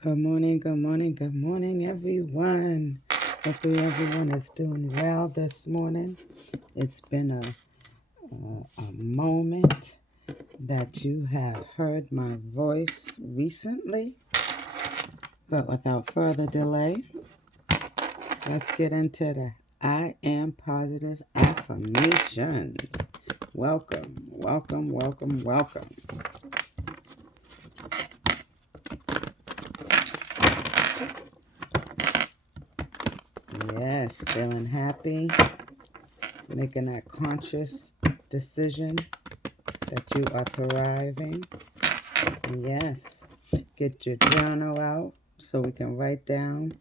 Good morning, good morning, good morning, everyone. Hopefully, everyone is doing well this morning. It's been a moment that you have heard my voice recently, but without further delay, let's get into the I Am Positive affirmations. Welcome, welcome, welcome, welcome. Yes, feeling happy, making that conscious decision that you are thriving. Yes. Get your journal out so we can write down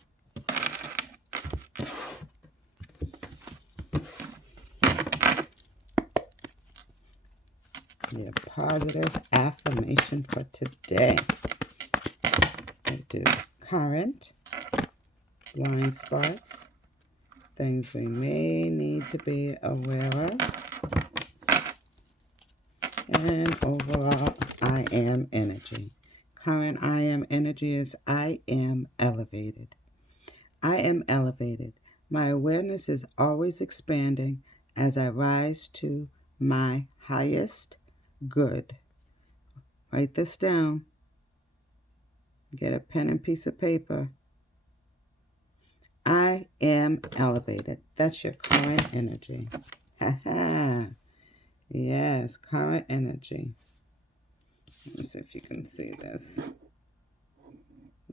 your positive affirmation for today. We'll do current, blind spots, things we may need to be aware of, and overall I am energy. Current I am energy is I am elevated. I am elevated. My awareness is always expanding as I rise to my highest good. Write this down. Get a pen and piece of paper. I am elevated. That's your current energy. Yes, current energy. Let's see if you can see this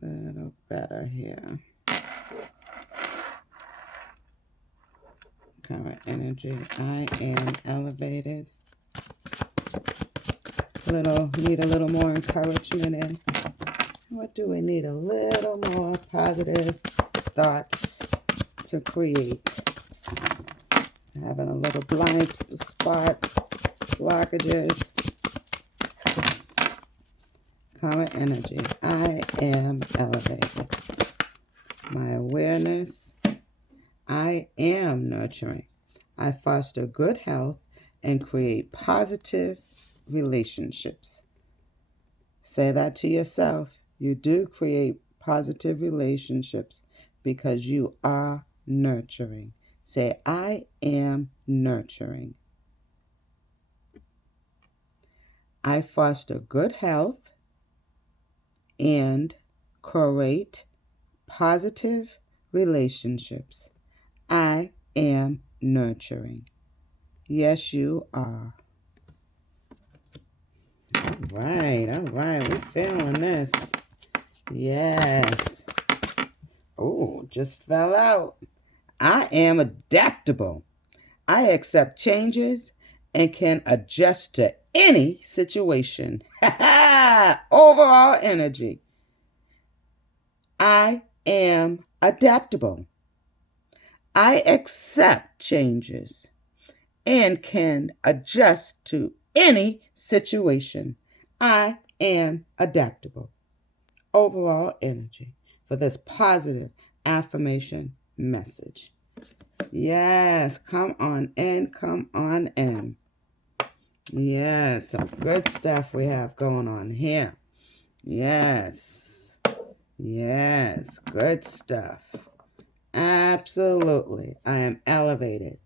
a little better here. Current energy. I am elevated. Need a little more encouragement in. What do we need? A little more positive thoughts to create. Having a little blind spot, blockages. Current energy. I am elevated. My awareness. I am nurturing. I foster good health and create positive relationships. Say that to yourself. You do create positive relationships because you are nurturing. Say, I am nurturing. I foster good health and create positive relationships. I am nurturing. Yes, you are. All right. We're feeling this. Yes. Oh, just fell out. I am adaptable. I accept changes and can adjust to any situation. Overall energy. I am adaptable. I accept changes and can adjust to any situation. I am adaptable. Overall energy for this positive affirmation message. Yes, come on in, come on in. Yes, some good stuff we have going on here. Yes, good stuff. Absolutely. I am elevated.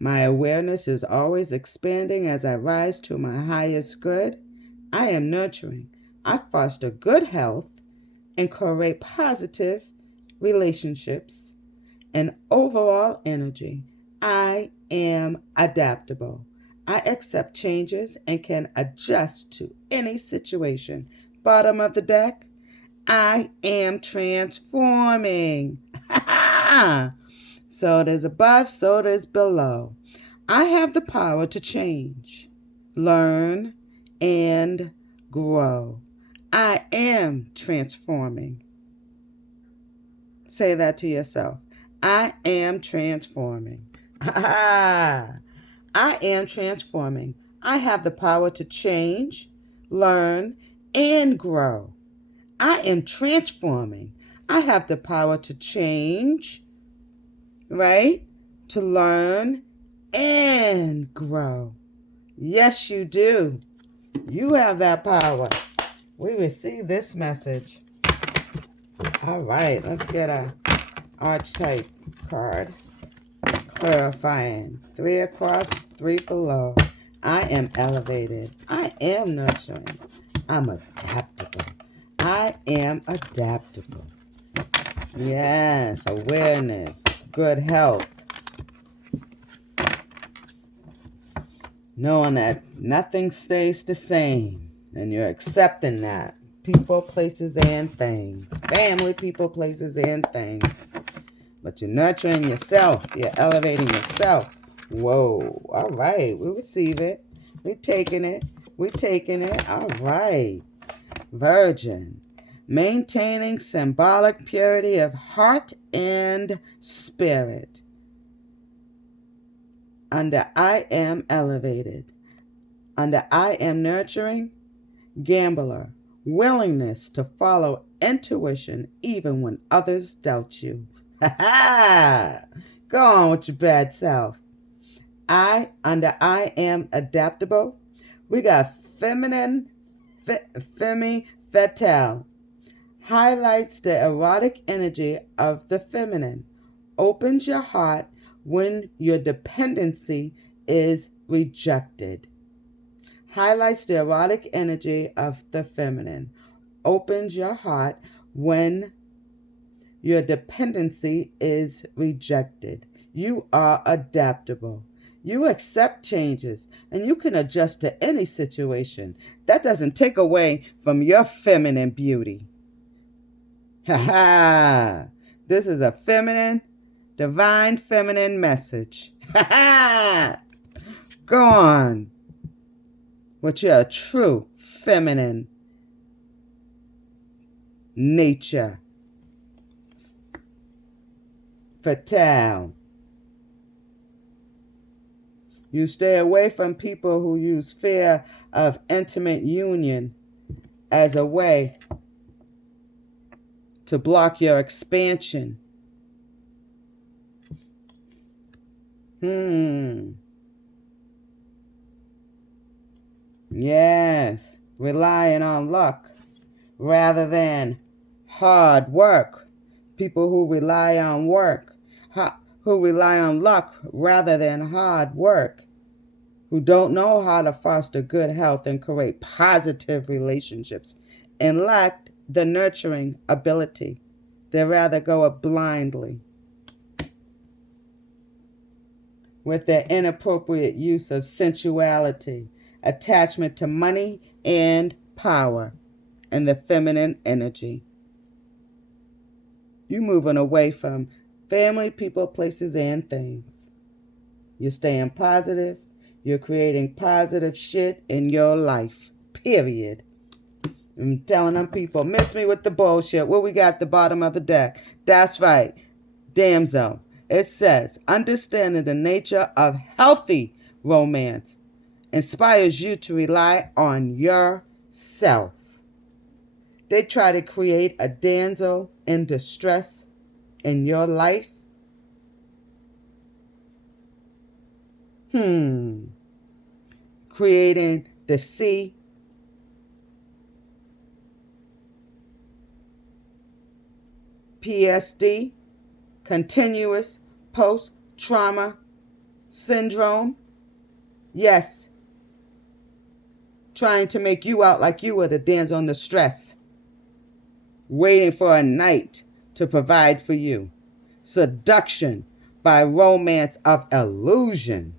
My awareness is always expanding as I rise to my highest good. I am nurturing. I foster good health and create positive relationships and overall energy. I am adaptable. I accept changes and can adjust to any situation. Bottom of the deck, I am transforming. So it is above, so it is below. I have the power to change, learn, and grow. I am transforming. Say that to yourself. I am transforming. I am transforming. I have the power to change, learn, and grow. I am transforming. I have the power to change, right? To learn and grow. Yes, you do. You have that power. We receive this message. All right, let's get a archetype card. Clarifying. 3 across, 3 below. I am elevated. I am nurturing. I'm adaptable. I am adaptable. Yes, awareness, good health. Knowing that nothing stays the same. And you're accepting that. People, places, and things. Family, people, places, and things. But you're nurturing yourself. You're elevating yourself. Whoa. All right. We receive it. We're taking it. We're taking it. All right. Virgin. Maintaining symbolic purity of heart and spirit. Under I am elevated. Under I am nurturing. Gambler. Willingness to follow intuition even when others doubt you. Ha ha! Go on with your bad self. Under I am adaptable. We got feminine, femme fatale. Highlights the erotic energy of the feminine. Opens your heart when your dependency is rejected. Highlights the erotic energy of the feminine. Opens your heart when your dependency is rejected. You are adaptable. You accept changes and you can adjust to any situation. That doesn't take away from your feminine beauty. Ha ha! This is a feminine, divine feminine message. Ha ha! Go on with your true feminine nature. Fatale. You stay away from people who use fear of intimate union as a way to block your expansion. Yes, relying on luck rather than hard work. People who rely on who rely on luck rather than hard work, who don't know how to foster good health and create positive relationships, and lack the nurturing ability. They rather go up blindly with their inappropriate use of sensuality, attachment to money and power, and the feminine energy. You're moving away from family, people, places, and things. You're staying positive. You're creating positive shit in your life. Period. I'm telling them people, miss me with the bullshit. What we got at the bottom of the deck? That's right. Damsel. It says, understanding the nature of healthy romance inspires you to rely on yourself. They try to create a damsel in distress in your life. Creating the CPTSD, continuous post-trauma syndrome. Yes. Trying to make you out like you were the damsel in distress. Waiting for a knight to provide for you. Seduction by romance of illusion.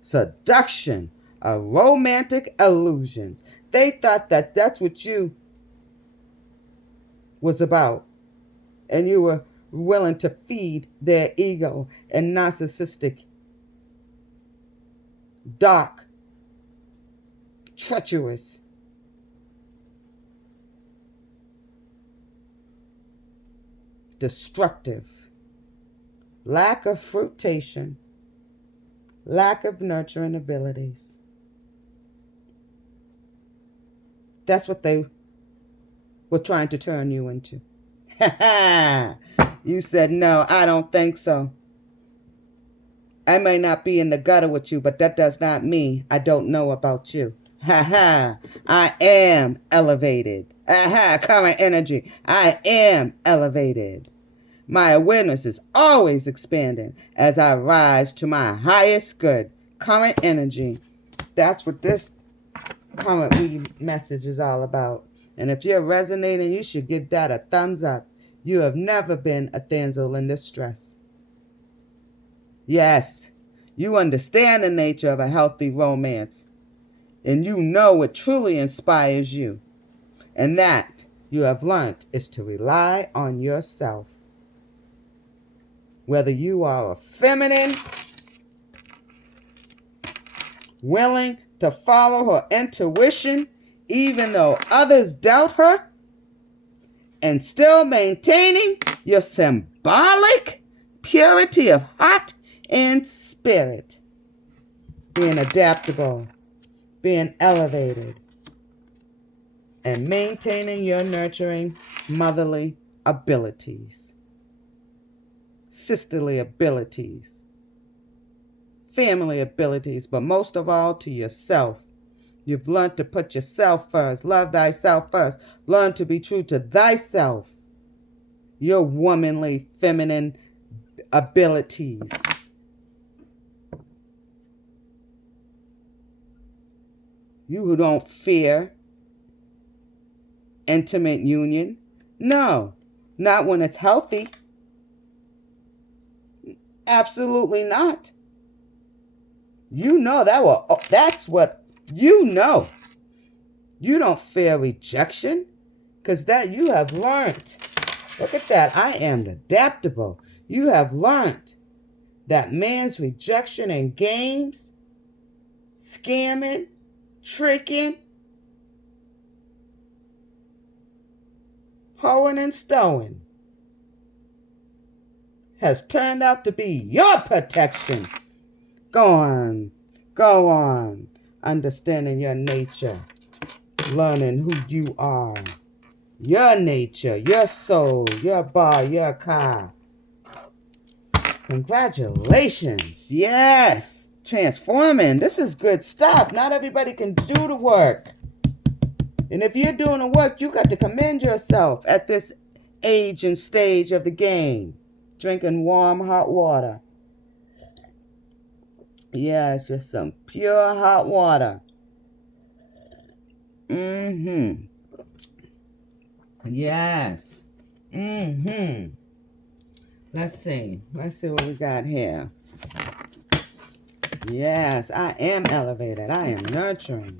Seduction of romantic illusions. They thought that that's what you was about. And you were willing to feed their ego and narcissistic, dark, treacherous, destructive, lack of fruitation, lack of nurturing abilities. That's what they were trying to turn you into. You said, no, I don't think so. I may not be in the gutter with you, but that does not mean I don't know about you. Ha ha. I am elevated. Aha, current energy. I am elevated. My awareness is always expanding as I rise to my highest good. Current energy. That's what this currently message is all about. And if you're resonating, you should give that a thumbs up. You have never been a damsel in distress. Yes, you understand the nature of a healthy romance, and you know it truly inspires you. And that you have learned is to rely on yourself. Whether you are a feminine, willing to follow her intuition, even though others doubt her, and still maintaining your symbolic purity of heart and spirit, being adaptable, being elevated, and maintaining your nurturing motherly abilities, sisterly abilities, family abilities, but most of all to yourself. You've learned to put yourself first. Love thyself first. Learn to be true to thyself. Your womanly, feminine abilities. You who don't fear intimate union. No, not when it's healthy. Absolutely not. You know that's what you know. You don't fear rejection because that you have learned. Look at that. I am adaptable. You have learned that man's rejection and games, scamming, tricking, hoeing and stowing has turned out to be your protection. Go on, understanding your nature, learning who you are, your nature, your soul, your bar, your car. Congratulations. Yes. Transforming. This is good stuff. Not everybody can do the work. And if you're doing the work, you got to commend yourself at this age and stage of the game. Drinking warm, hot water. Yeah, it's just some pure hot water. Mm-hmm. Yes. Mm-hmm. Let's see what we got here. Yes, I am elevated. I am nurturing.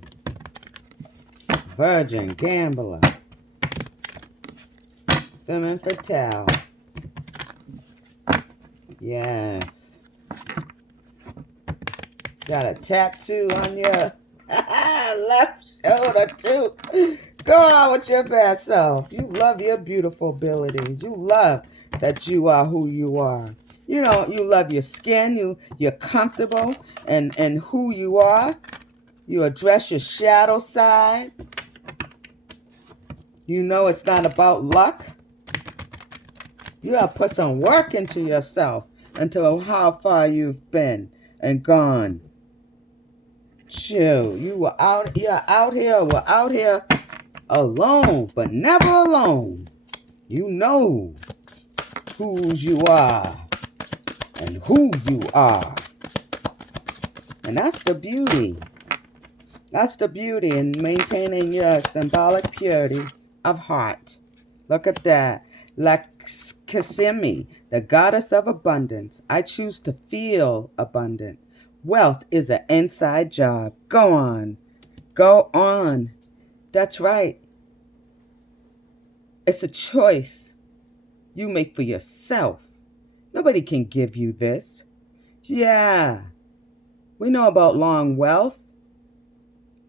Virgin, gambler. Femme fatale. Yes. Got a tattoo on your left shoulder too. Go on with your best self. You love your beautiful abilities. You love that you are who you are. You know, you love your skin. You're comfortable and who you are. You address your shadow side. You know it's not about luck. You gotta put some work into yourself until how far you've been and gone. Chill. We're out here alone, but never alone. You know whose you are and who you are. And that's the beauty. That's the beauty in maintaining your symbolic purity of heart. Look at that. Like Kissimmee, the goddess of abundance. I choose to feel abundant. Wealth is an inside job. Go on. Go on. That's right. It's a choice you make for yourself. Nobody can give you this. Yeah, we know about long wealth,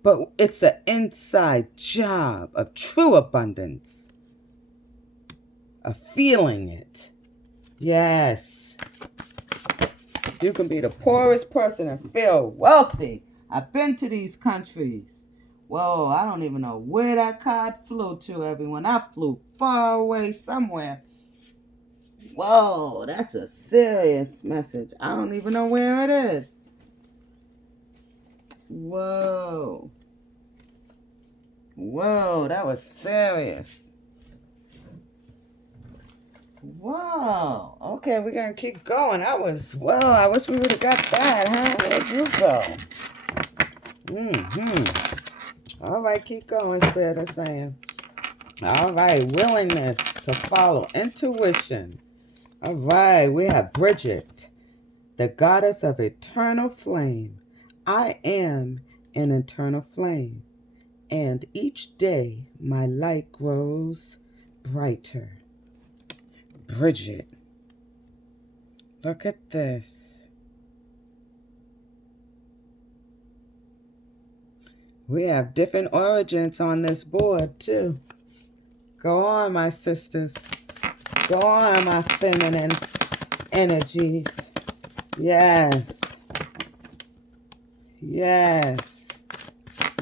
but it's an inside job of true abundance, of feeling it. Yes. You can be the poorest person and feel wealthy. I've been to these countries. Whoa, I don't even know where that card flew to, everyone. I flew far away somewhere. Whoa, that's a serious message. I don't even know where it is. Whoa. Whoa, that was serious. Wow. Okay, we're going to keep going. I wish we would have got that, huh? Where'd you go? All right, keep going, Spirit of saying. All right, willingness to follow, intuition. All right, we have Bridget, the goddess of eternal flame. I am an eternal flame, and each day my light grows brighter. Bridget, look at this. We have different origins on this board, too. Go on, my sisters. Go on, my feminine energies. Yes. Yes.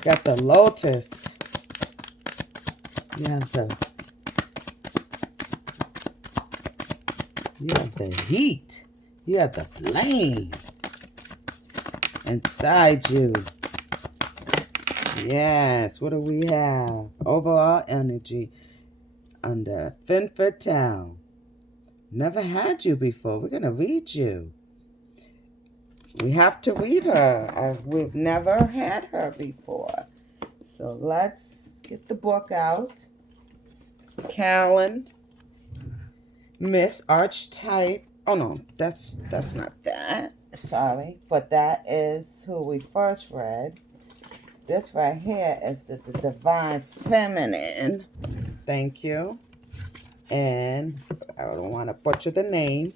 Got the lotus. You have the heat. You have the flame inside you. Yes. What do we have? Overall energy under Femme Fatale. Never had you before. We're going to read you. We have to read her. We've never had her before. So let's get the book out. Carolyn, Miss Archetype. Oh no, that's not that. Sorry. But that is who we first read. This right here is the Divine Feminine. Thank you. And I don't want to butcher the name.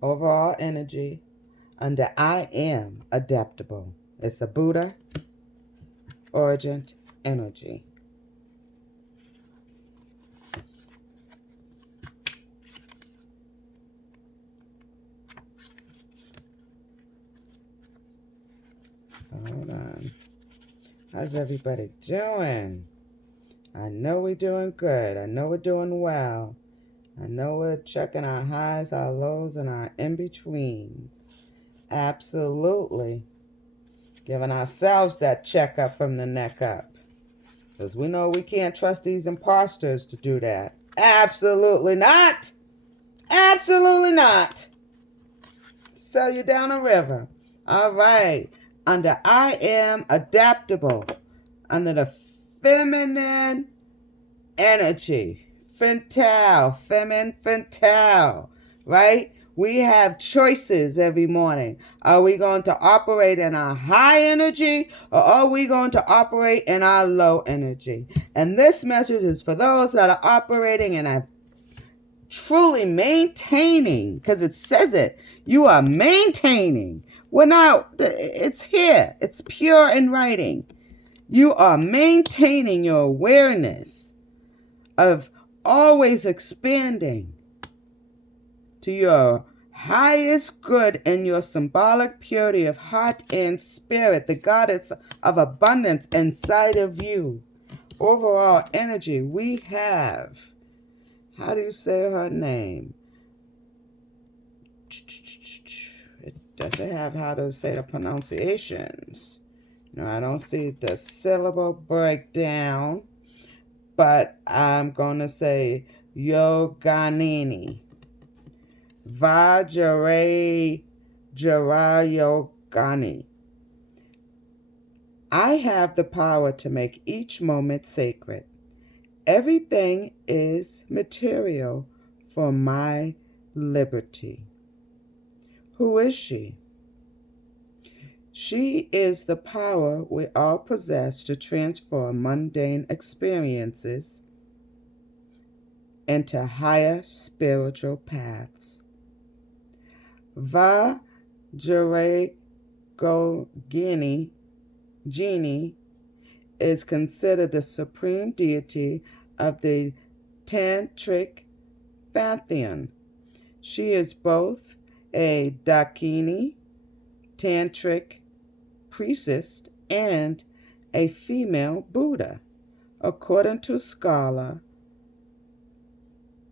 Overall energy under I am adaptable. It's a Buddha origin energy. Hold on. How's everybody doing? I know we're doing good. I know we're doing well. I know we're checking our highs, our lows, and our in-betweens. Absolutely. Giving ourselves that checkup from the neck up. Because we know we can't trust these imposters to do that. Absolutely not. Absolutely not. Sell you down a river. All right. Under I am adaptable. Under the feminine energy. Feminine Fatale. Right? We have choices every morning. Are we going to operate in our high energy or are we going to operate in our low energy? And this message is for those that are operating in a truly maintaining, because it says it. You are maintaining. We're not, it's here. It's pure in writing. You are maintaining your awareness of always expanding to your highest good in your symbolic purity of heart and spirit, the goddess of abundance inside of you. Overall energy, we have, how do you say her name? It doesn't have how to say the pronunciations. No, I don't see the syllable breakdown, but I'm going to say Yoganini. Vajrayogani. I have the power to make each moment sacred. Everything is material for my liberty. Who is she? She is the power we all possess to transform mundane experiences into higher spiritual paths. Vajrayogini Genie is considered the supreme deity of the Tantric pantheon. She is both a Dakini Tantric priestess and a female Buddha. According to scholar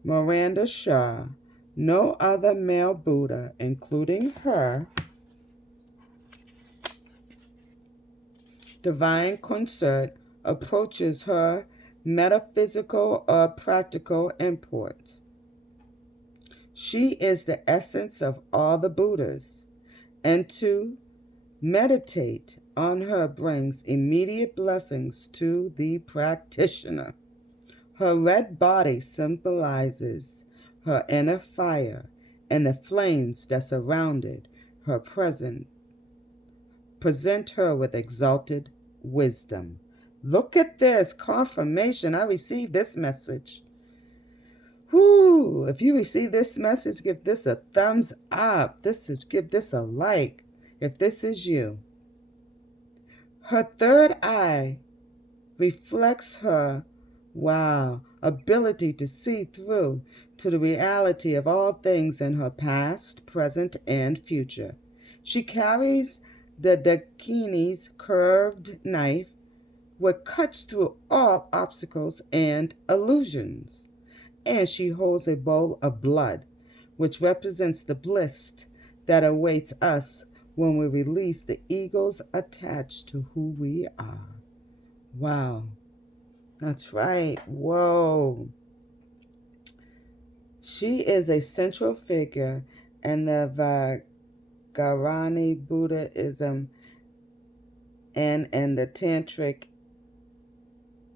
Miranda Shaw, no other male Buddha, including her, divine concert approaches her metaphysical or practical import. She is the essence of all the Buddhas, and to meditate on her brings immediate blessings to the practitioner. Her red body symbolizes her inner fire, and the flames that surrounded her present her with exalted wisdom. Look at this confirmation. I received this message. Whoo! If you receive this message, give this a thumbs up. Give this a like if this is you. Her third eye reflects her, ability to see through to the reality of all things in her past, present, and future. She carries the Dakini's curved knife, which cuts through all obstacles and illusions. And she holds a bowl of blood, which represents the bliss that awaits us when we release the egos attached to who we are. Wow. That's right. Whoa. She is a central figure in the Vajrayana Buddhism and in the Tantric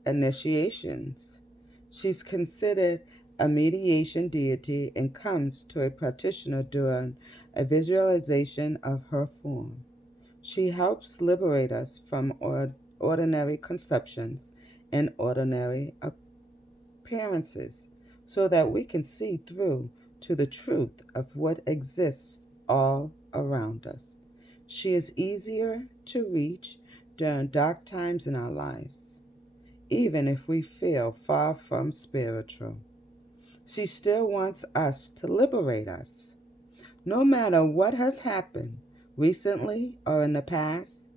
initiations. She's considered a mediation deity and comes to a practitioner during a visualization of her form. She helps liberate us from ordinary conceptions and ordinary appearances so that we can see through to the truth of what exists all around us. She is easier to reach during dark times in our lives, even if we feel far from spiritual. She still wants us to liberate us. No matter what has happened recently or in the past,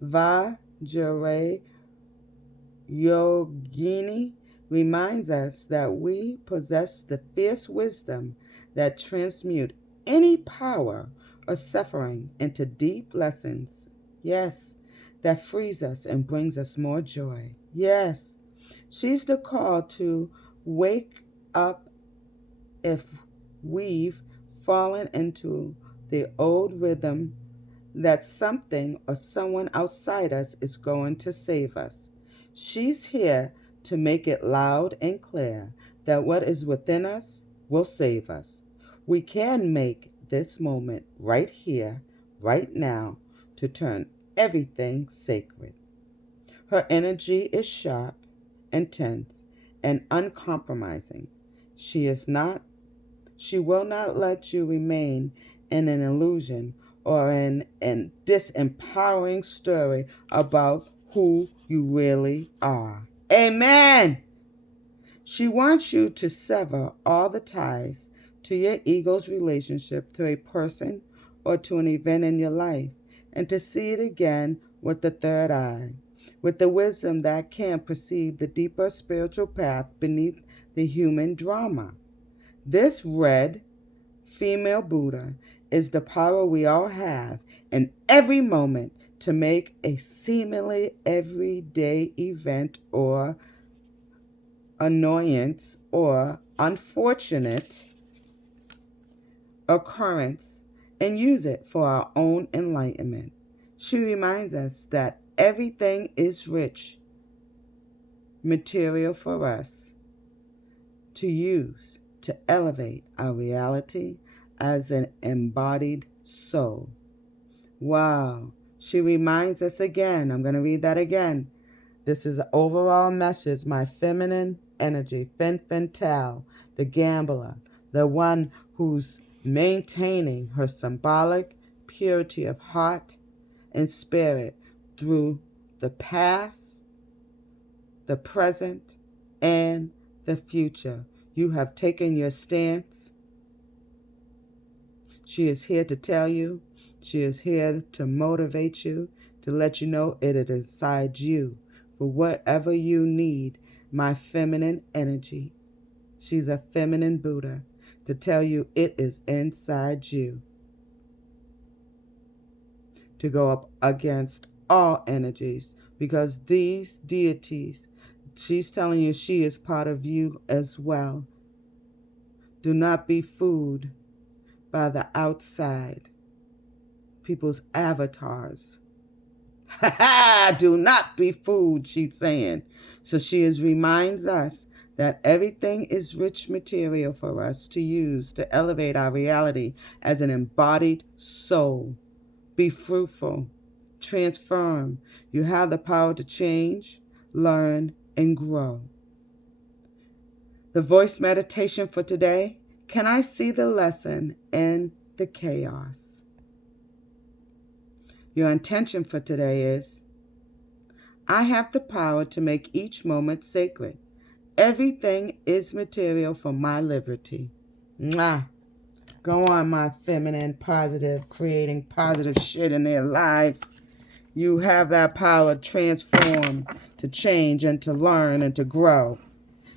Vajrayana Yogini reminds us that we possess the fierce wisdom that transmutes any power or suffering into deep lessons. Yes, that frees us and brings us more joy. Yes, she's the call to wake up if we've fallen into the old rhythm that something or someone outside us is going to save us. She's here to make it loud and clear that what is within us will save us. We can make this moment right here, right now, to turn everything sacred. Her energy is sharp, intense, and uncompromising. She will not let you remain in an illusion or in a disempowering story about who you really are. Amen. She wants you to sever all the ties to your ego's relationship to a person or to an event in your life and to see it again with the third eye, with the wisdom that can perceive the deeper spiritual path beneath the human drama. This red female Buddha is the power we all have in every moment to make a seemingly everyday event or annoyance or unfortunate occurrence and use it for our own enlightenment. She reminds us that everything is rich material for us to use to elevate our reality as an embodied soul. Wow. She reminds us again. I'm going to read that again. This is an overall message. My feminine energy, Fen Tal, the gambler, the one who's maintaining her symbolic purity of heart and spirit through the past, the present, and the future. You have taken your stance. She is here to tell you. She is here to motivate you, to let you know it is inside you for whatever you need. My feminine energy. She's a feminine Buddha to tell you it is inside you to go up against all energies, because these deities, she's telling you she is part of you as well. Do not be fooled by the outside people's avatars. Ha ha! Do not be fooled, she's saying. So she reminds us that everything is rich material for us to use to elevate our reality as an embodied soul. Be fruitful, transform. You have the power to change, learn, and grow. The voice meditation for today: can I see the lesson in the chaos? Your intention for today is: I have the power to make each moment sacred. Everything is material for my liberty. Mwah. Go on, my feminine, positive, creating positive shit in their lives. You have that power to transform, to change, and to learn, and to grow.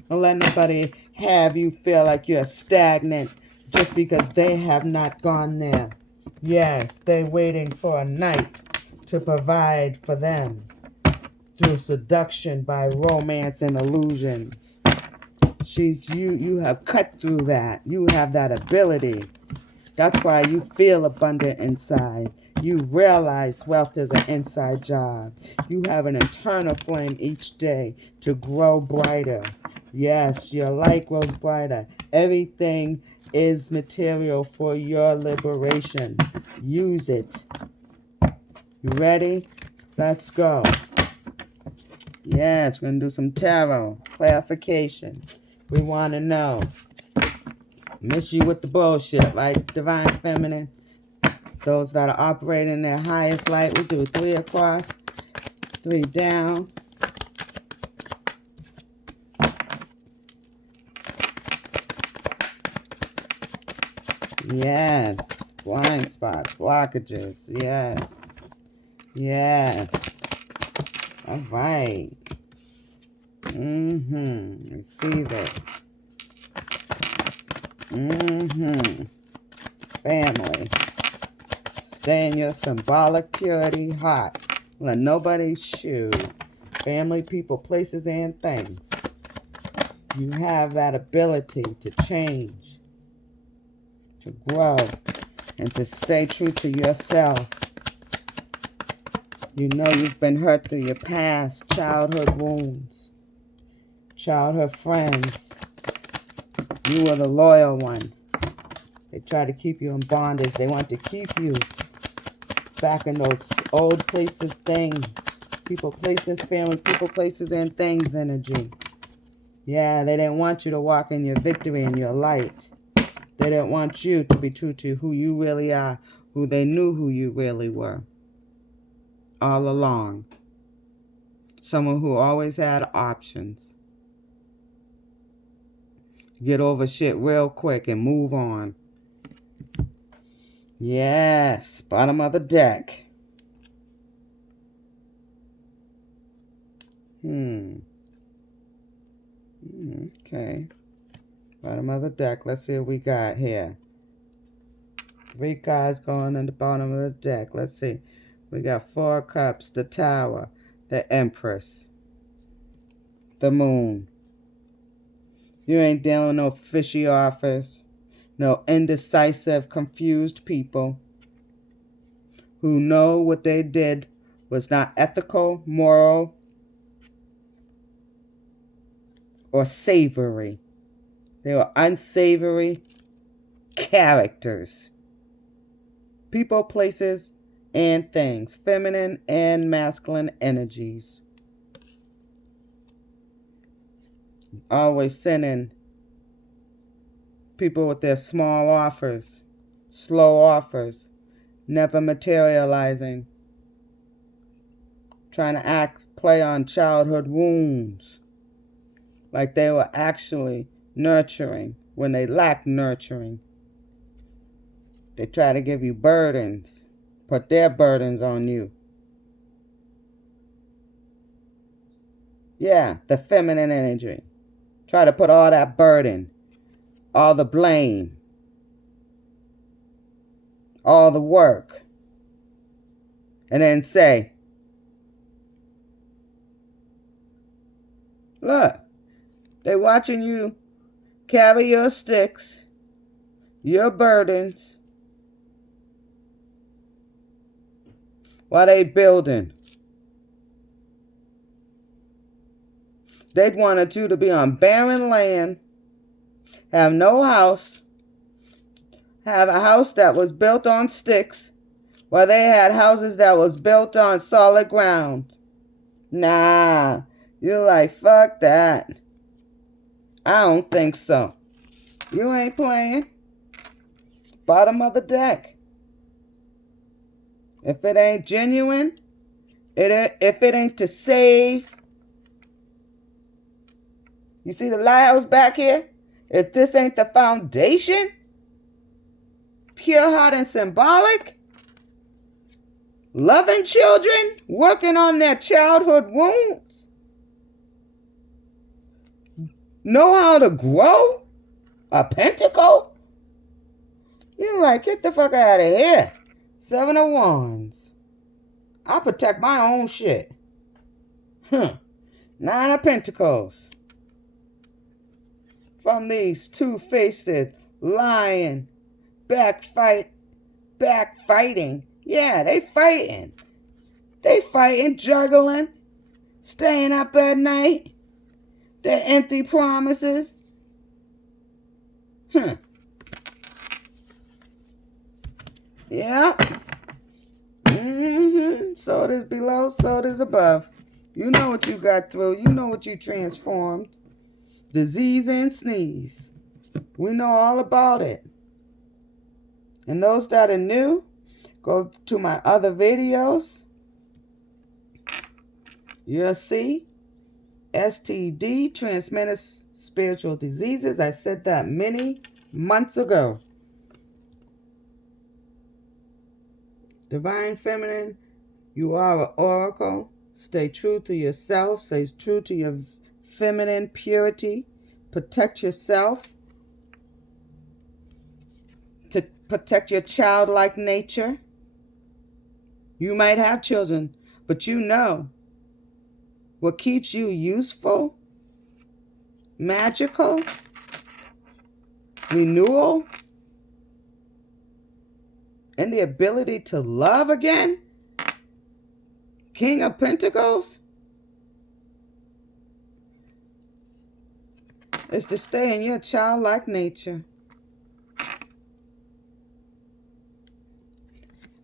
Don't let nobody have you feel like you're stagnant just because they have not gone there. Yes, they're waiting for a knight to provide for them through seduction by romance and illusions. You have cut through that. You have that ability. That's why you feel abundant inside. You realize wealth is an inside job. You have an internal flame each day to grow brighter. Yes, your light grows brighter. Everything is material for your liberation. Use it. You ready? Let's go. Yes, we're going to do some tarot clarification. We want to know. Miss you with the bullshit, right, Divine Feminine? Those that are operating in their highest light, we do 3 across, 3 down. Yes. Blind spots, blockages. Yes. Yes. All right. Receive it. Family. Stay in your symbolic purity hot. Let nobody shoot. Family, people, places, and things. You have that ability to change, to grow, and to stay true to yourself. You know you've been hurt through your past, childhood wounds, childhood friends. You were the loyal one. They try to keep you in bondage. They want to keep you back in those old places, things. People, places, family, people, places, and things energy. Yeah, they didn't want you to walk in your victory and your light. They didn't want you to be true to who you really are, who they knew who you really were all along. Someone who always had options. Get over shit real quick and move on. Yes, bottom of the deck. Okay. Bottom of the deck. Let's see what we got here. 3 cards going in the bottom of the deck. Let's see. We got 4 cups, the Tower, the Empress, the Moon. You ain't dealing with no fishy offers, no indecisive, confused people who know what they did was not ethical, moral, or savory. They were unsavory characters. People, places, and things. Feminine and masculine energies. Always sending people with their small offers, slow offers, never materializing. Trying to play on childhood wounds. Like they were actually nurturing when they lacked nurturing. They try to give you burdens, put their burdens on you. Yeah, the feminine energy. Try to put all that burden, all the blame, all the work, and then say, Look, they watching you carry your sticks, your burdens, while they building. They wanted you to be on barren land, have no house, have a house that was built on sticks, while they had houses that was built on solid ground. Nah, you're like, fuck that. I don't think so. You ain't playing. Bottom of the deck. If it ain't genuine, if it ain't to save. You see the lighthouse back here? If this ain't the foundation, pure heart and symbolic, loving children, working on their childhood wounds, know how to grow a pentacle, you're like, get the fuck out of here. 7 of Wands. I protect my own shit. 9 of Pentacles. From these two-faced, lying, backfighting. Yeah, they fighting. They fighting, juggling, staying up at night. Their empty promises. Yeah. So it is below, so it is above. You know what you got through. You know what you transformed. Disease and sneeze. We know all about it. And those that are new, go to my other videos. You'll see STD, transmitted spiritual diseases. I said that many months ago. Divine Feminine, you are an oracle. Stay true to yourself. Stay true to your feminine purity. Protect yourself. To protect your childlike nature. You might have children, but you know what keeps you useful, magical, renewal, and the ability to love again. King of Pentacles is to stay in your childlike nature.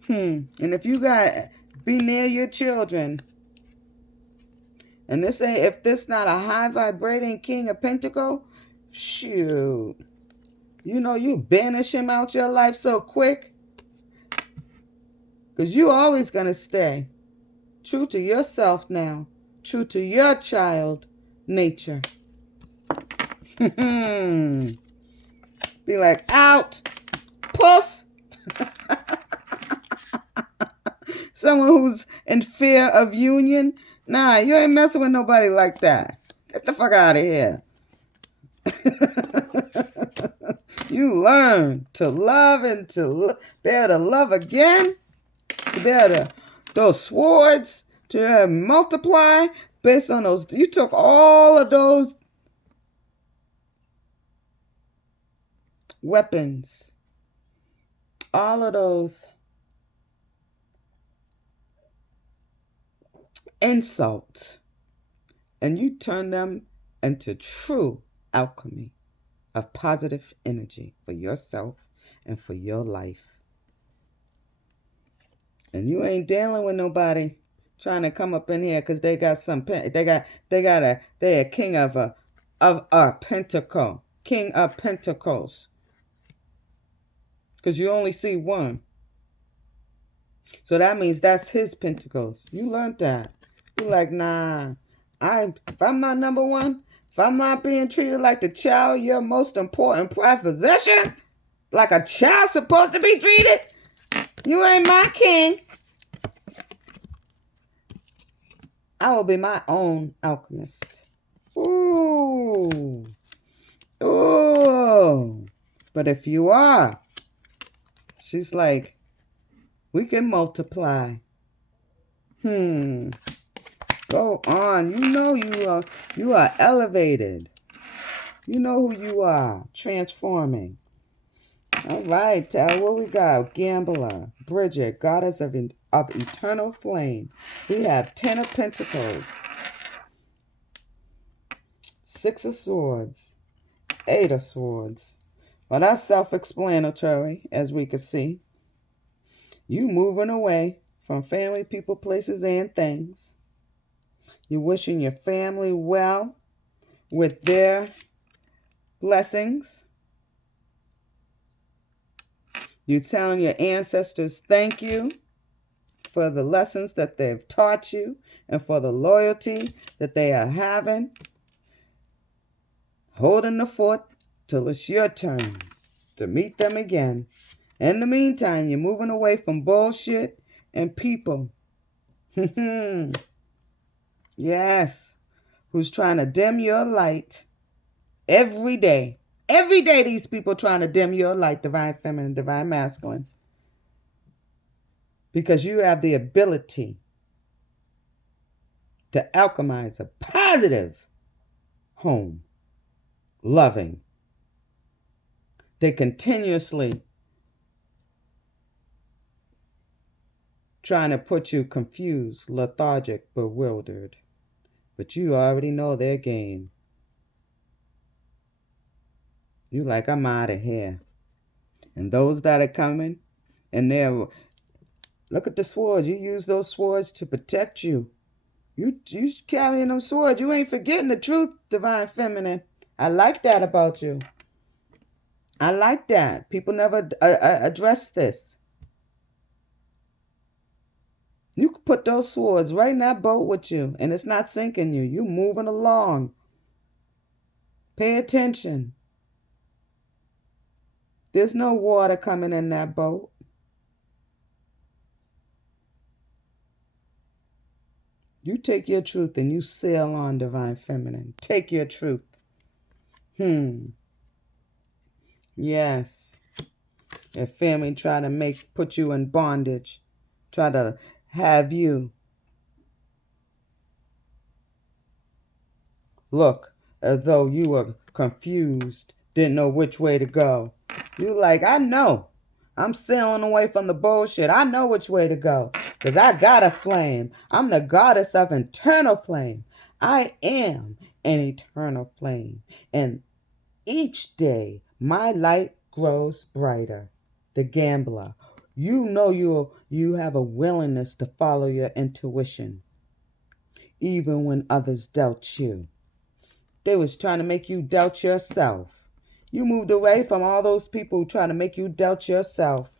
And if you got, be near your children. And this ain't, if this not a high vibrating King of Pentacles, shoot. You know you banish him out your life so quick. Because you always going to stay true to yourself now. True to your child nature. Be like, out. Poof. Someone who's in fear of union. Nah, you ain't messing with nobody like that. Get the fuck out of here. You learn to love and to be able to love again. To be able to, those swords, to multiply based on those. You took all of those weapons. All of those insults. And you turn them into true alchemy of positive energy for yourself and for your life. And you ain't dealing with nobody trying to come up in here because they got some, they're a king of a pentacle, king of pentacles. Because you only see one. So that means that's his pentacles. You learned that. You're like, nah, if I'm not number one, if I'm not being treated like the child, your most important possession, like a child supposed to be treated, you ain't my king. I will be my own alchemist. Ooh. Ooh. But if you are, she's like, we can multiply. Go on. You are elevated. You know who you are. Transforming. All right, Tara, what we got? Gambler, Bridget, goddess of eternal flame. We have Ten of Pentacles, Six of Swords, Eight of Swords. Well, that's self-explanatory, as we can see. You moving away from family, people, places, and things. You're wishing your family well with their blessings. You're telling your ancestors thank you for the lessons that they've taught you and for the loyalty that they are having. Holding the fort till it's your turn to meet them again. In the meantime, you're moving away from bullshit and people. Yes. Who's trying to dim your light every day. Every day these people trying to dim your light, divine feminine, divine masculine. Because you have the ability to alchemize a positive home. Loving. They continuously trying to put you confused, lethargic, bewildered. But you already know their game. You like, I'm out of here. And those that are coming, and they're, look at the swords. You use those swords to protect you. You carrying them swords. You ain't forgetting the truth, divine feminine. I like that about you. I like that. People never address this. You can put those swords right in that boat with you, and it's not sinking you. You moving along. Pay attention. There's no water coming in that boat. You take your truth and you sail on, divine feminine. Take your truth. Yes. If family try to put you in bondage, try to have you look as though you were confused, didn't know which way to go. You like, I know. I'm sailing away from the bullshit. I know which way to go because I got a flame. I'm the goddess of eternal flame. I am an eternal flame. And each day, my light grows brighter. The gambler. You know you have a willingness to follow your intuition, even when others doubt you. They was trying to make you doubt yourself. You moved away from all those people who try to make you doubt yourself.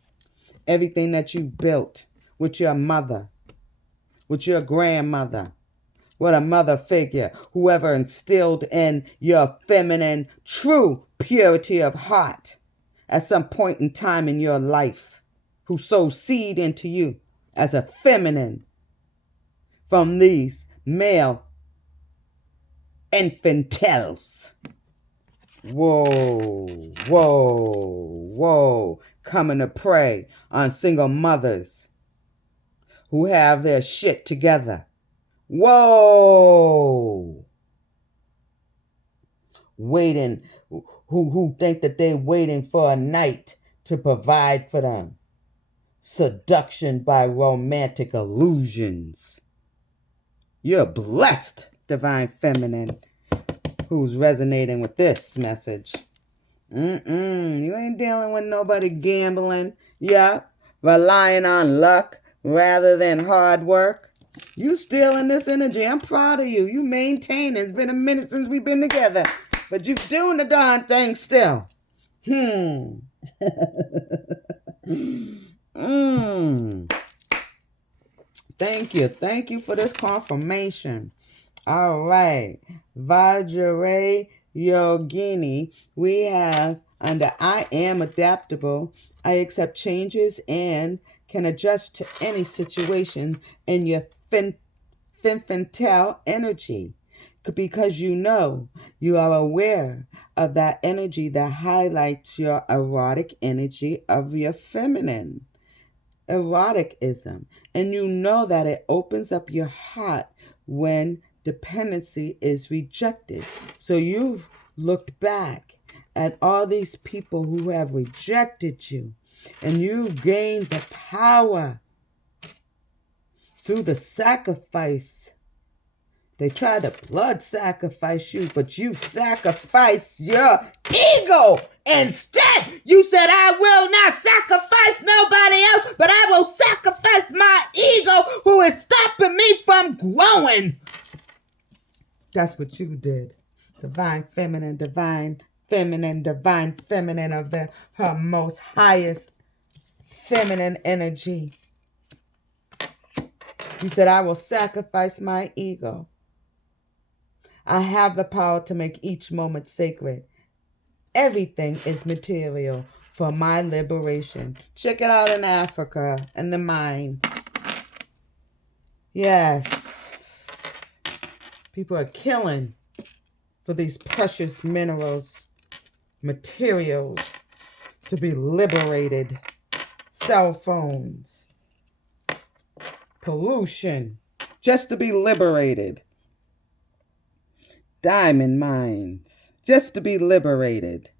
Everything that you built with your mother, with your grandmother, with a mother figure, whoever instilled in your feminine, true purity of heart at some point in time in your life, who sowed seed into you as a feminine from these male infantils. Whoa, whoa, whoa. Coming to prey on single mothers who have their shit together. Whoa. Waiting, who think that they're waiting for a knight to provide for them. Seduction by romantic illusions. You're blessed, divine feminine, who's resonating with this message. You ain't dealing with nobody gambling. Yeah, relying on luck rather than hard work. You still in this energy. I'm proud of you. You maintain it. It's been a minute since we've been together, but you're doing the darn thing still. Thank you. Thank you for this confirmation. All right. Vajra Yogini, we have under I am adaptable. I accept changes and can adjust to any situation in your infantile energy. Because you know you are aware of that energy that highlights your erotic energy of your feminine. Eroticism, and you know that it opens up your heart when dependency is rejected. So you've looked back at all these people who have rejected you, and you gained the power through the sacrifice. They tried to blood sacrifice you, but you sacrificed your ego. Instead, you said, I will not sacrifice nobody else, but I will sacrifice my ego who is stopping me from growing. That's what you did. Divine feminine, divine feminine, divine feminine of her most highest feminine energy. You said, I will sacrifice my ego. I have the power to make each moment sacred. Everything is material for my liberation. Check it out in Africa, in the mines. Yes. People are killing for these precious minerals, materials to be liberated. Cell phones, pollution, just to be liberated. Diamond mines, just to be liberated.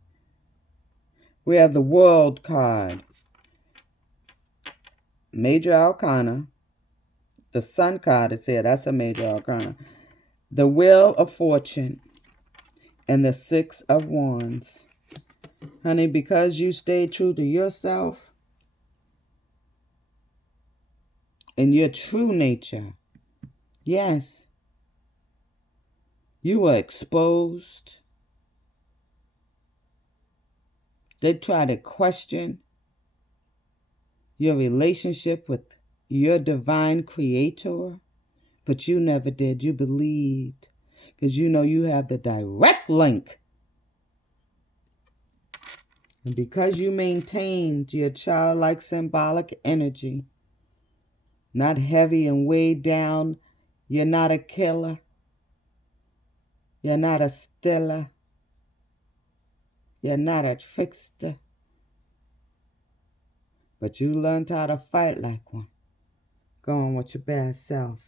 We have the World card, Major Arcana. The Sun card is here, that's a Major Arcana. The Wheel of Fortune and the Six of Wands. Honey, because you stayed true to yourself and your true nature, yes, you were exposed. They try to question your relationship with your divine creator, but you never did. You believed because you know you have the direct link. And because you maintained your childlike symbolic energy, not heavy and weighed down, you're not a killer. You're not a stealer. You're not a trickster. But you learned how to fight like one. Go on with your bad self.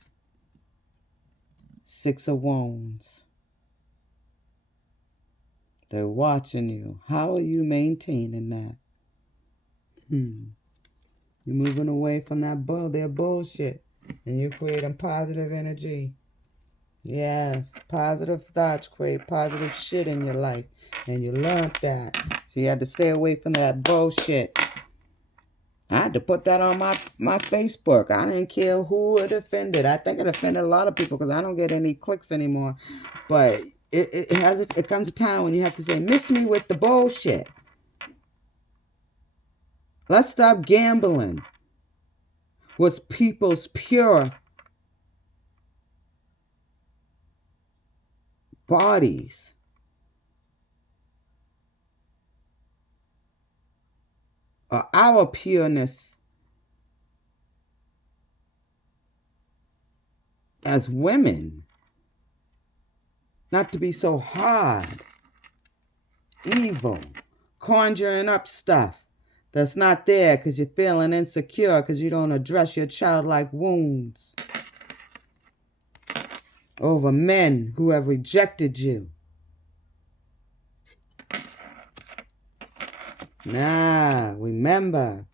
Six of Wands. They're watching you. How are you maintaining that? You're moving away from their bullshit. And you're creating positive energy. Yes, positive thoughts create positive shit in your life. And you learned that. So you had to stay away from that bullshit. I had to put that on my Facebook. I didn't care who it offended. I think it offended a lot of people because I don't get any clicks anymore. But it comes a time when you have to say, miss me with the bullshit. Let's stop gambling with people's pure bodies. Or our pureness as women. Not to be so hard, evil, conjuring up stuff that's not there because you're feeling insecure because you don't address your childlike wounds over men who have rejected you. Nah, remember,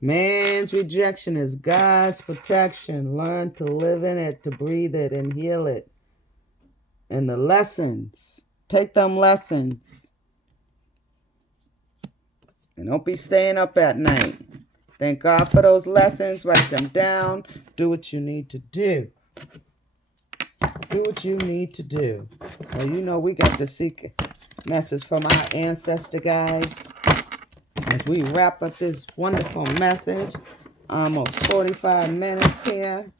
man's rejection is God's protection. Learn to live in it, to breathe it, and heal it. And the lessons, take them lessons. And don't be staying up at night. Thank God for those lessons. Write them down. Do what you need to do. Do what you need to do. Well, you know we got the secret message from our ancestor guides. As we wrap up this wonderful message, almost 45 minutes here.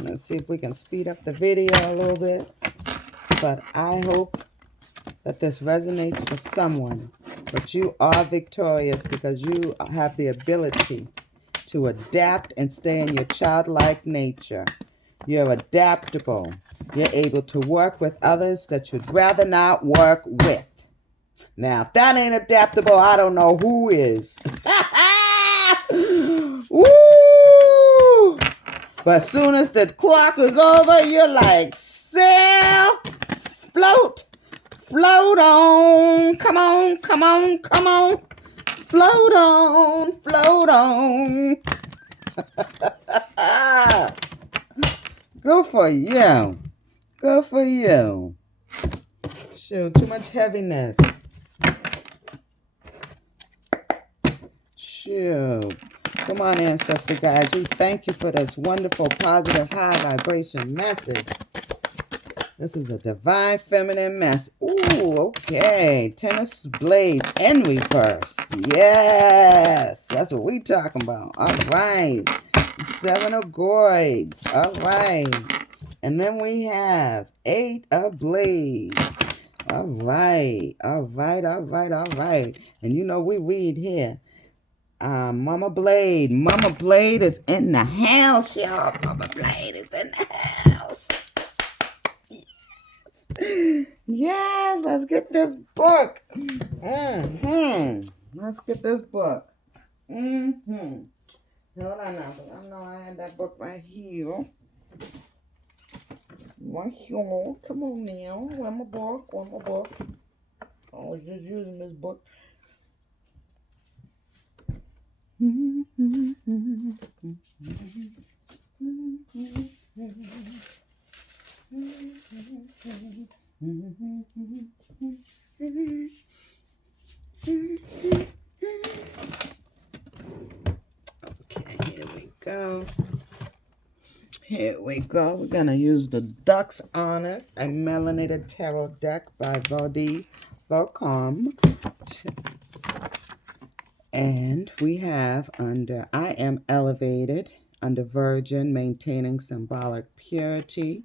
Let's see if we can speed up the video a little bit. But I hope that this resonates for someone. But you are victorious because you have the ability to adapt and stay in your childlike nature. You're adaptable. You're able to work with others that you'd rather not work with. Now, if that ain't adaptable, I don't know who is. Woo! But as soon as the clock is over, you're like, sail, float, float on. Come on, come on, come on. Float on, float on. Good for you. Good for you. Shoot, too much heaviness. Shoot. Come on, ancestor guys. We thank you for this wonderful, positive, high vibration message. This is a divine feminine mess. Ooh, okay. Ten of blades in reverse. Yes. That's what we talking about. All right. Seven of gourds. All right. And then we have 8 of blades. All right. All right. All right. All right. And you know we read here. Mama Blade. Mama Blade is in the house, y'all. Mama Blade is in the house. Yes, let's get this book. Let's get this book. Hold on now. I know I had that book right here. Right here. Come on now. Where's my book? Where's my book? I was just using this book. Okay, here we go. Here we go. We're going to use the Ducks on It, a melanated tarot deck by Vodi Volcom. And we have under I Am Elevated, under Virgin, maintaining symbolic purity.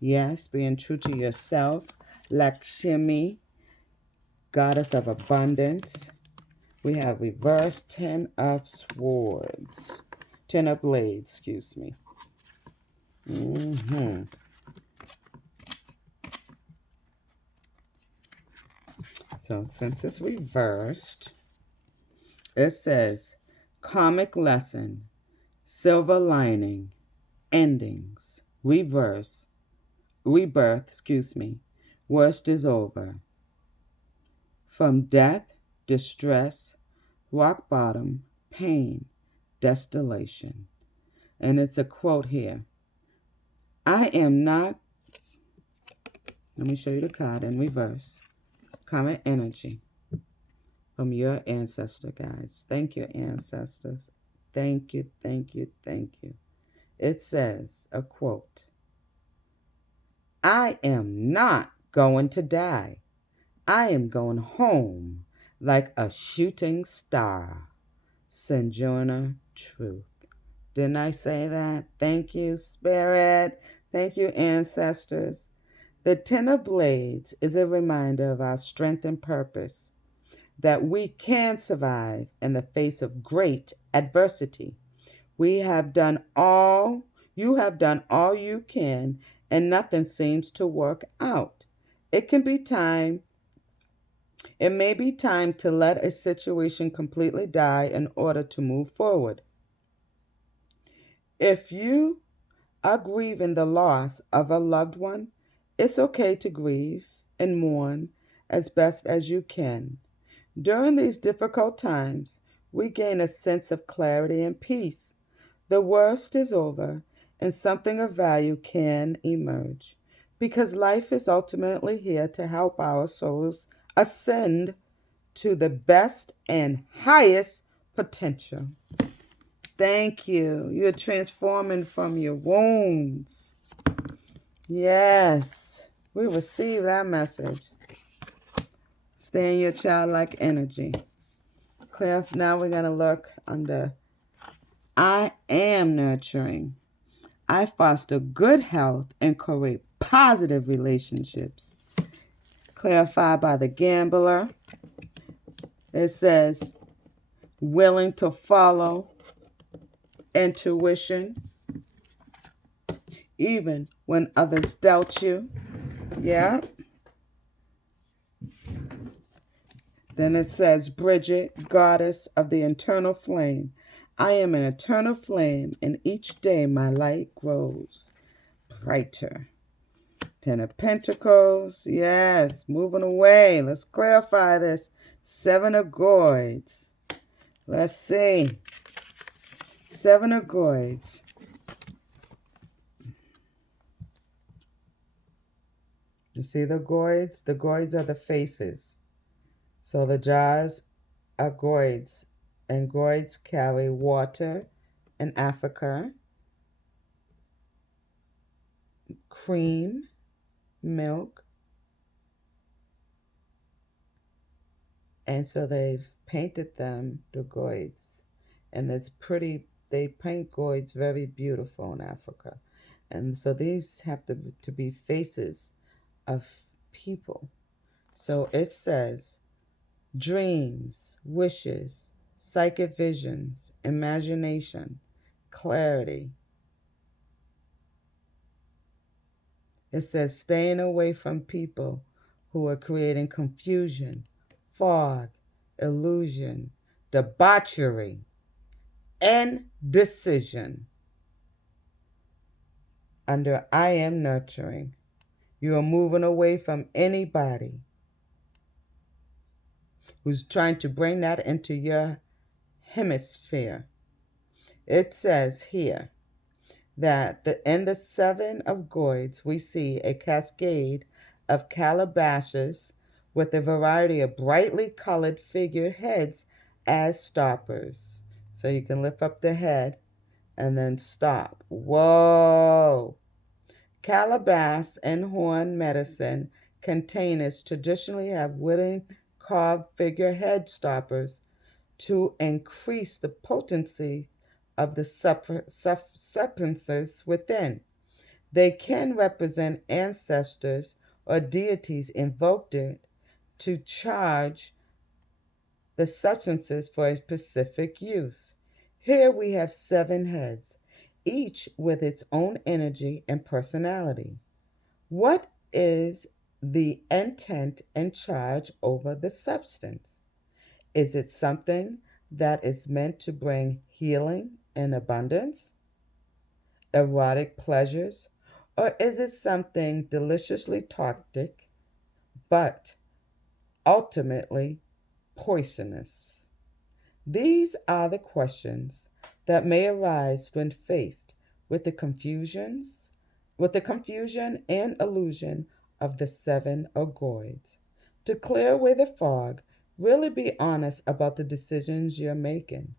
Yes, being true to yourself. Lakshmi, goddess of abundance. We have reverse 10 of swords. 10 of blades, excuse me. So since it's reversed, it says karmic lesson, silver lining, endings, rebirth, worst is over. From death, distress, rock bottom, pain, desolation. And it's a quote here. I am not, let me show you the card in reverse. Common energy from your ancestor, guys. Thank you, ancestors. Thank you, thank you, thank you. It says, a quote, I am not going to die. I am going home like a shooting star. Sojourner Truth. Didn't I say that? Thank you, Spirit. Thank you, ancestors. The Ten of Blades is a reminder of our strength and purpose, that we can survive in the face of great adversity. You have done all you can, and nothing seems to work out. It may be time to let a situation completely die in order to move forward. If you are grieving the loss of a loved one, it's okay to grieve and mourn as best as you can. During these difficult times, we gain a sense of clarity and peace. The worst is over, and something of value can emerge, because life is ultimately here to help our souls ascend to the best and highest potential. Thank you. You're transforming from your wounds. Yes, we receive that message. Stay in your childlike energy. Clear. Now we're going to look under I am nurturing. I foster good health and create positive relationships. Clarified by the Gambler. It says, willing to follow intuition, even when others doubt you. Yeah. Then it says, Bridget, goddess of the internal flame. I am an eternal flame, and each day my light grows brighter. Ten of Pentacles, yes, moving away. Let's clarify this. Seven of Gourds. Let's see. Seven of Gourds. You see the gourds? The gourds are the faces. So the jars are gourds, and gourds carry water in Africa, cream, milk, and so they've painted them, the gourds. And it's pretty, they paint gourds very beautiful in Africa. And so these have to be faces of people. So it says dreams, wishes, psychic visions, imagination, clarity. It says staying away from people who are creating confusion, fog, illusion, debauchery, indecision. Under I am nurturing, you are moving away from anybody who's trying to bring that into your hemisphere. It says here that in the seven of gourds we see a cascade of calabashes with a variety of brightly colored figured heads as stoppers. So you can lift up the head and then stop. Whoa! Calabash and horn medicine containers traditionally have wooden carved figurehead stoppers to increase the potency of the substances within. They can represent ancestors or deities invoked to charge the substances for a specific use. Here we have seven heads, each with its own energy and personality. What is the intent and charge over the substance? Is it something that is meant to bring healing and abundance, erotic pleasures, or is it something deliciously toxic but ultimately poisonous? These are the questions that may arise when faced with the confusion and illusion of the seven of gourds. To clear away the fog, really be honest about the decisions you're making.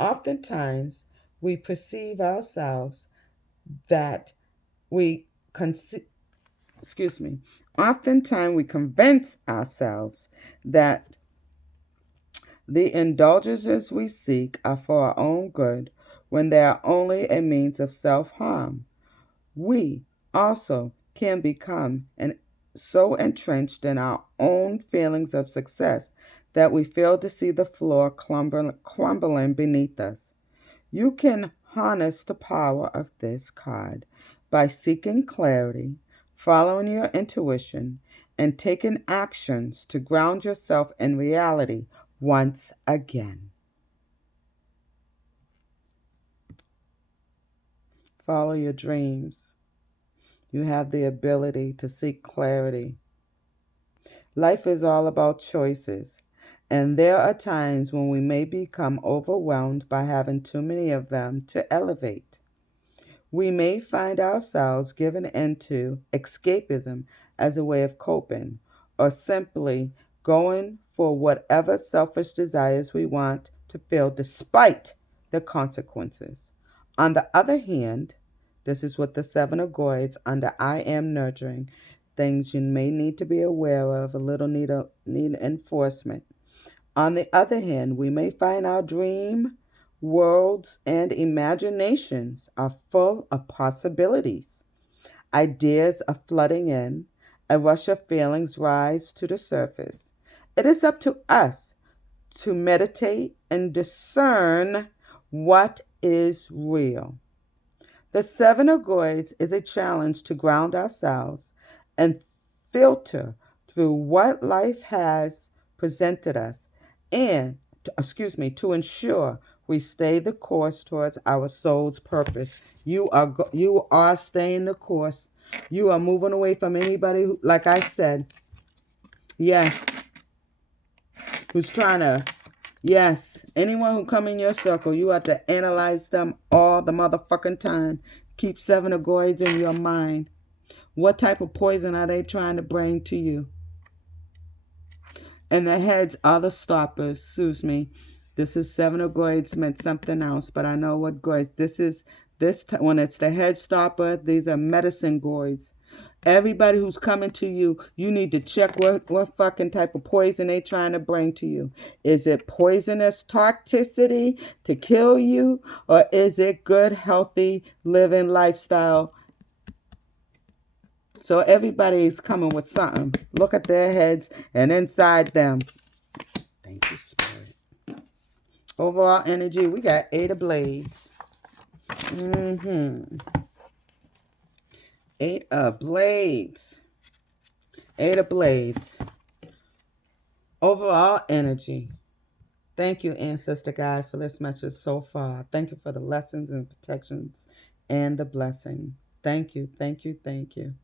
Oftentimes, we perceive ourselves that we excuse me. Oftentimes, we convince ourselves that the indulgences we seek are for our own good when they are only a means of self harm. We also can become so entrenched in our own feelings of success that we fail to see the floor crumbling beneath us. You can harness the power of this card by seeking clarity, following your intuition, and taking actions to ground yourself in reality once again. Follow your dreams. You have the ability to seek clarity. Life is all about choices, and there are times when we may become overwhelmed by having too many of them to elevate. We may find ourselves given into escapism as a way of coping, or simply going for whatever selfish desires we want to feel despite the consequences. On the other hand, this is what the Seven of Gourds under I am nurturing, things you may need to be aware of, a little need enforcement. On the other hand, we may find our dream worlds and imaginations are full of possibilities. Ideas are flooding in, a rush of feelings rise to the surface. It is up to us to meditate and discern what is real. The Seven of Gourds is a challenge to ground ourselves and filter through what life has presented us and to ensure we stay the course towards our soul's purpose. You are staying the course. You are moving away from anybody who, like I said, yes, who's trying to, yes, anyone who come in your circle, you have to analyze them all the motherfucking time. Keep 7 of Gourds in your mind. What type of poison are they trying to bring to you? And the heads are the stoppers. Excuse me. This is 7 of Gourds meant something else, but I know what gourds. When it's the head stopper, these are medicine gourds. Everybody who's coming to you, you need to check what fucking type of poison they trying to bring to you. Is it poisonous toxicity to kill you? Or is it good, healthy living lifestyle? So everybody's coming with something. Look at their heads and inside them. Thank you, Spirit. Overall energy, we got 8 of Blades. 8 of Blades. 8 of Blades. Overall energy. Thank you, Ancestor Guide, for this message so far. Thank you for the lessons and protections and the blessing. Thank you, thank you, thank you.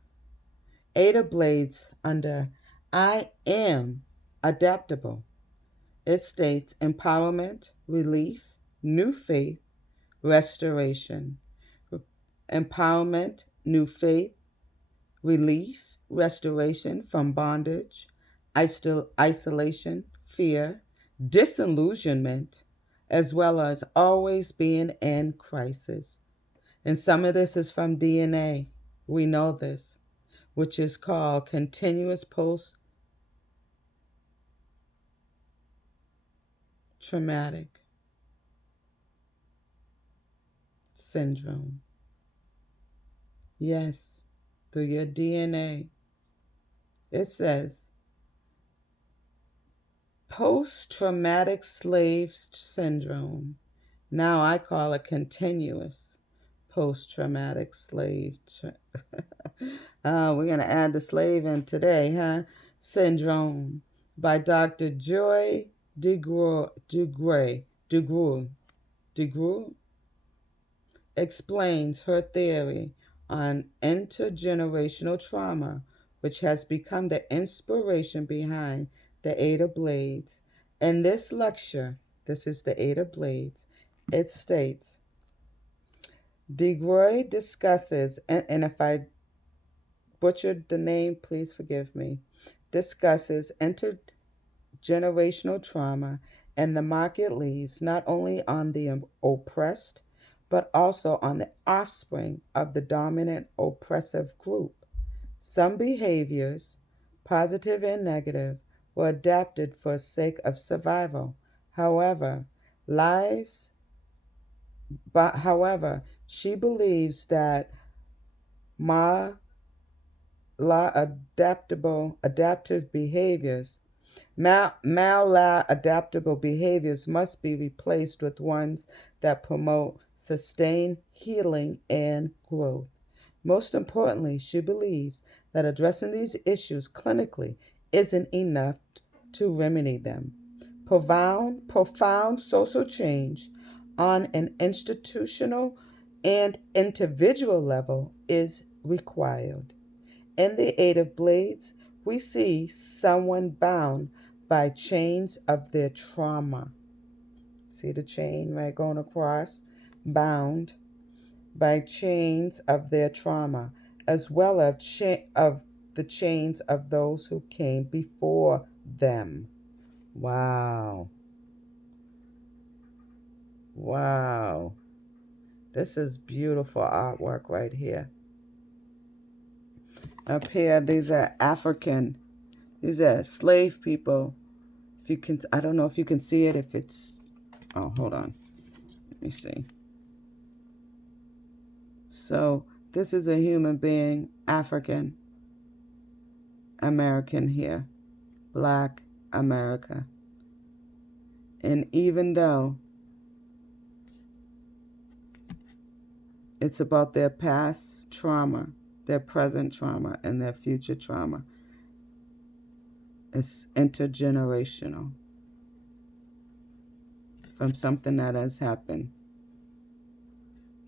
8 of Blades under I am adaptable. It states empowerment, relief, new faith, restoration. Empowerment, new faith, relief, restoration from bondage, isolation, fear, disillusionment, as well as always being in crisis. And some of this is from DNA. We know this, which is called continuous post-traumatic syndrome. Yes, through your DNA. It says post-traumatic slave syndrome. Now I call it continuous post-traumatic slave. We're going to add the slave in today, huh? Syndrome by Dr. Joy DeGruy explains her theory on intergenerational trauma, which has become the inspiration behind the 8 of Blades. In this lecture, this is the 8 of Blades, it states, DeGruy discusses, and if I butchered the name, please forgive me, discusses intergenerational trauma and the mark it leaves not only on the oppressed, but also on the offspring of the dominant oppressive group. Some behaviors, positive and negative, were adapted for sake of survival. However, she believes that maladaptive behaviors maladaptable behaviors must be replaced with ones that promote sustained healing and growth. Most importantly, she believes that addressing these issues clinically isn't enough to remedy them. Profound social change on an institutional and individual level is required. In the 8 of Blades, we see someone bound by chains of their trauma. See the chain right going across? Bound by chains of their trauma, as well as of the chains of those who came before them. Wow. Wow. This is beautiful artwork right here. Up here, these are African. These are slave people. If you can, I don't know if you can see it. If it's, oh, hold on. Let me see. So this is a human being, African American here, Black America. And even though it's about their past trauma, their present trauma, and their future trauma, it's intergenerational. from something that has happened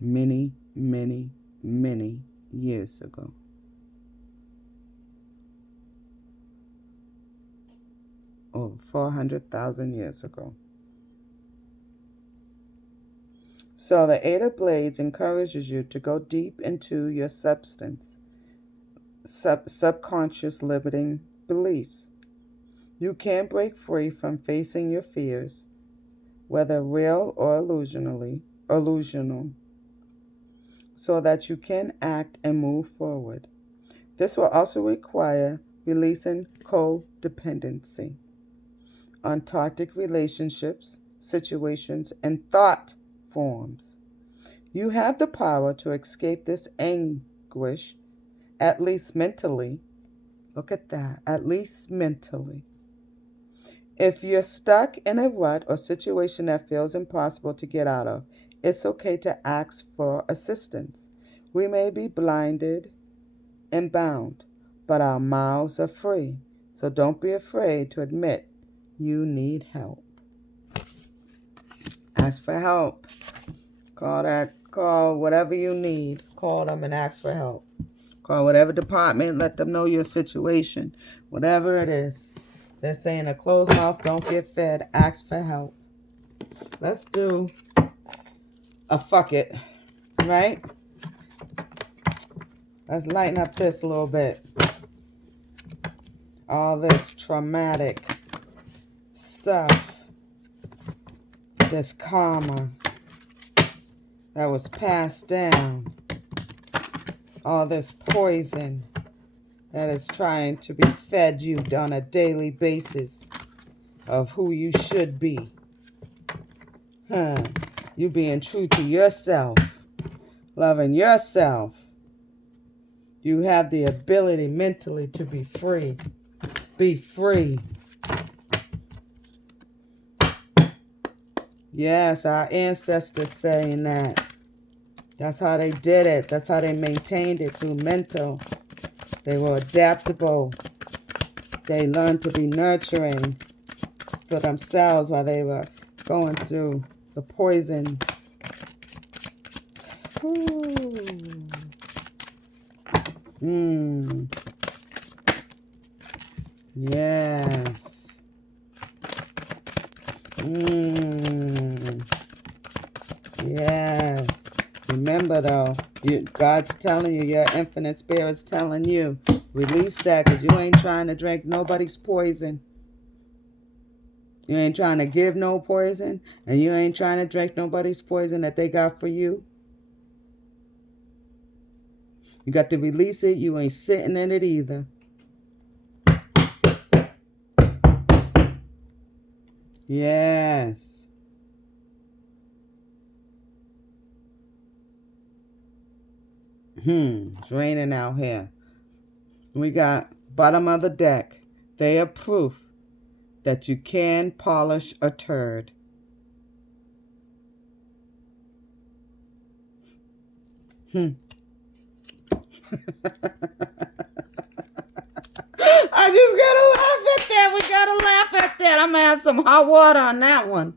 many, many, many years ago. Over 400,000 years ago. So the Eight of Blades encourages you to go deep into your subconscious limiting beliefs. You can break free from facing your fears, whether real or illusional, so that you can act and move forward. This will also require releasing codependency on toxic relationships, situations, and thought forms. You have the power to escape this anguish, at least mentally. Look at that, at least mentally. If you're stuck in a rut or situation that feels impossible to get out of, it's okay to ask for assistance. We may be blinded and bound, but our mouths are free. So don't be afraid to admit you need help. Ask for help. Call whatever you need. Call them and ask for help. Call whatever department, let them know your situation. Whatever it is. They're saying a closed mouth don't get fed. Ask for help. Let's do a fuck it, right? Let's lighten up this a little bit. All this traumatic stuff, this karma that was passed down, all this poison that is trying to be fed you on a daily basis of who you should be. You being true to yourself, loving yourself. You have the ability mentally to be free. Be free. Yes, our ancestors saying that. That's how they did it. That's how they maintained it through mental. They were adaptable. They learned to be nurturing for themselves while they were going through the poisons. Yes. Yes. Remember though, God's telling you, your infinite spirit's telling you, release that because you ain't trying to drink nobody's poison. You ain't trying to give no poison, and you ain't trying to drink nobody's poison that they got for you. You got to release it. You ain't sitting in it either. Yes. It's raining out here. We got bottom of the deck. They are proof that you can polish a turd. I just gotta laugh at that. We gotta laugh at that. I'm gonna have some hot water on that one.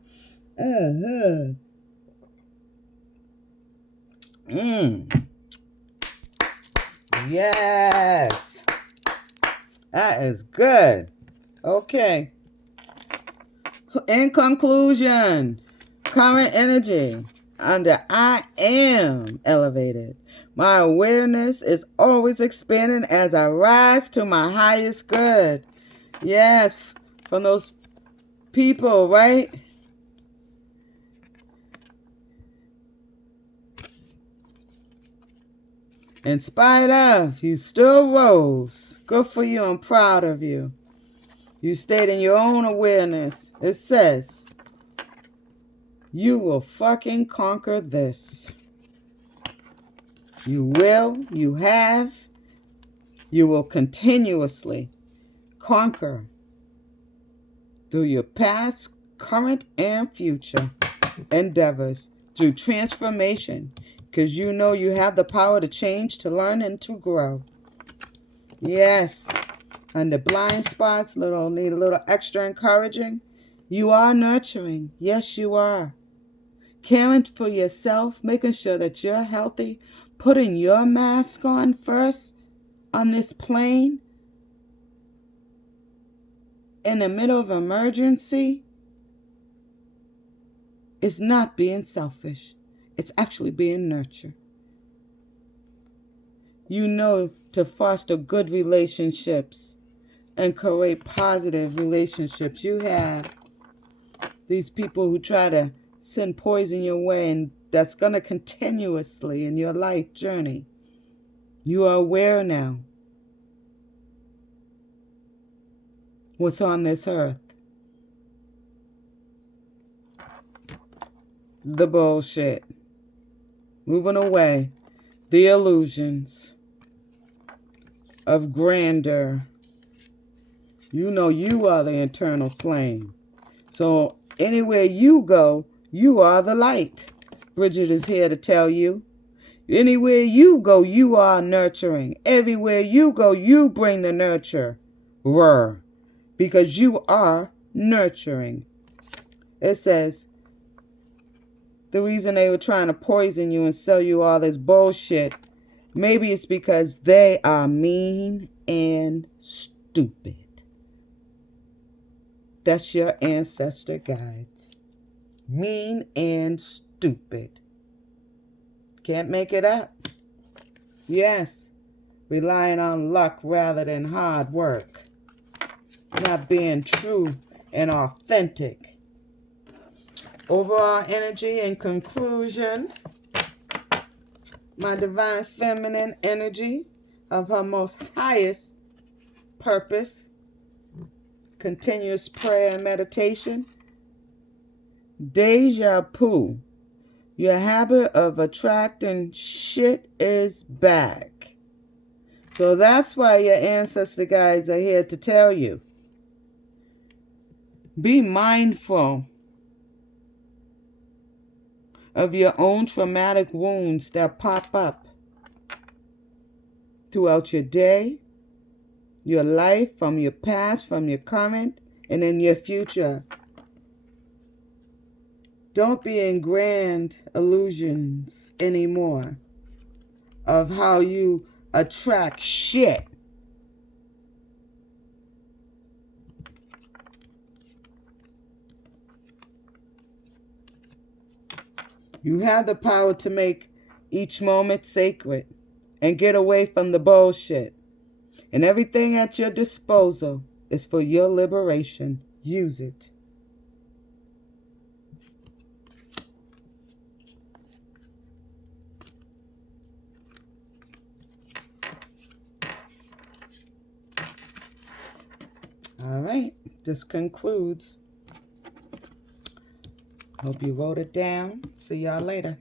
Yes. That is good. Okay. In conclusion, current energy under I am elevated. My awareness is always expanding as I rise to my highest good. Yes, from those people, right? In spite of, you still rose. Good for you. I'm proud of you. You stayed in your own awareness. It says, you will fucking conquer this. You will, you have, you will continuously conquer through your past, current, and future endeavors through transformation, because you know you have the power to change, to learn, and to grow. Yes. And the blind spots need a little extra encouraging. You are nurturing. Yes, you are. Caring for yourself, making sure that you're healthy, putting your mask on first on this plane in the middle of emergency is not being selfish. It's actually being nurtured. You know to foster good relationships and create positive relationships. You have these people who try to send poison your way, and that's going to continuously in your life journey. You are aware now what's on this earth. The bullshit. Moving away. The illusions of grandeur. You know you are the eternal flame. So anywhere you go, you are the light. Bridget is here to tell you. Anywhere you go, you are nurturing. Everywhere you go, you bring the nurture. Because you are nurturing. It says, the reason they were trying to poison you and sell you all this bullshit, maybe it's because they are mean and stupid. That's your ancestor guides. Mean and stupid. Can't make it up. Yes, relying on luck rather than hard work. Not being true and authentic. Overall energy and conclusion. My divine feminine energy of her most highest purpose. Continuous prayer and meditation. Deja vu. Your habit of attracting shit is back. So that's why your ancestor guides are here to tell you. Be mindful of your own traumatic wounds that pop up throughout your day, your life, from your past, from your current, and in your future. Don't be in grand illusions anymore of how you attract shit. You have the power to make each moment sacred and get away from the bullshit. And everything at your disposal is for your liberation. Use it. All right, this concludes. Hope you wrote it down. See y'all later.